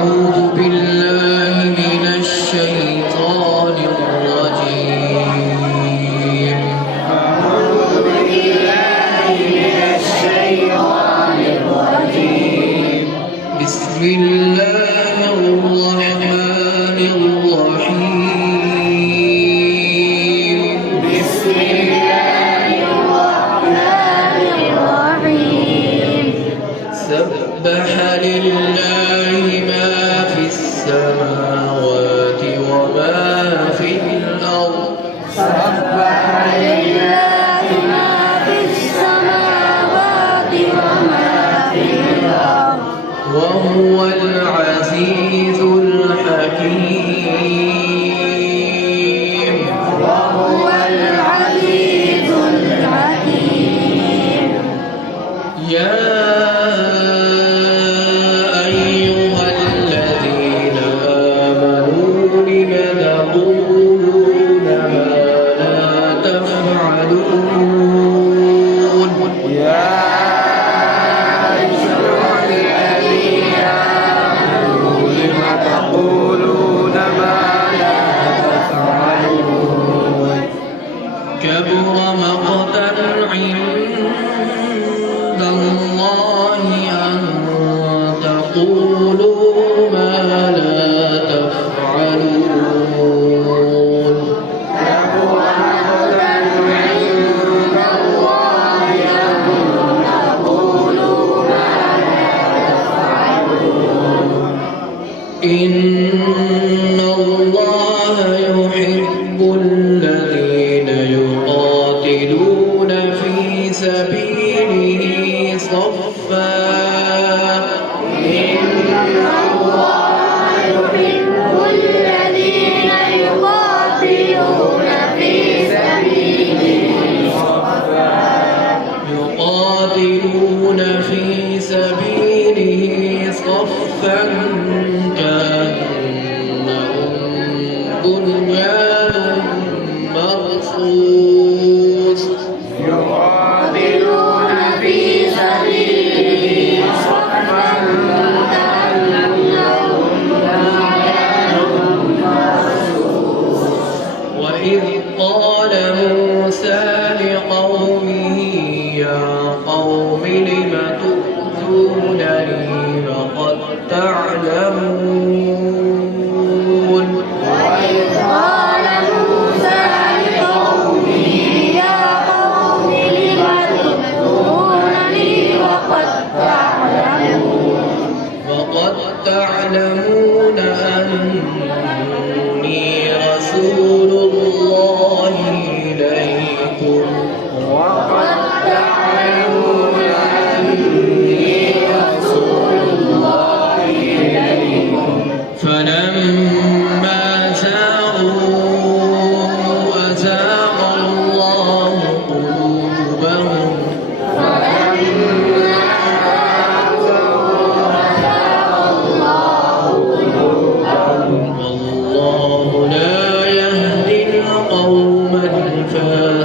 أعوذ بالله من الشيطان الرجيم. أعوذ بالله من الشيطان الرجيم. بسم الله الرحمن الرحيم. بسم الله الرحمن الرحيم. سبح لله ما في السماوات وما في الأرض. سبح لله ما في السماوات وما في الأرض. وهو العزيز الحكيم. وهو العزيز الحكيم. يا أيها الذين آمنوا لم تقولون ما لا تفعلون. يا أيها الذين آمنوا لم تقولون ما لا تفعلون. كبر مقتا عند الله أن تقولوا ما لا تفعلون. كبر مقتا عند الله أن تقولوا ما لا تفعلون. إن الله يحب الذين يقاتلون في سبيله صفا. إن الله يحب الذين يقاتلون في سبيله صفا. يقاتلون في سبيله صفا كأنهم بنيان مرصوص. يقاتلون في سبيله صفا كأنهم بنيان مرصوص. وإذ قال موسى لقومه يا قوم لم تؤذونني وقد تعلمون. وإذ قال موسى لقومه يا قوم لم تؤذونني وقد تعلمون أني رسول الله إليكم. وقد تعلمون أني رسول الله إليكم. فلما زاغوا أزاغ الله قلوبهم. فلما زاغوا أزاغ الله قلوبهم. والله لا يهدي القوم الفاسقين.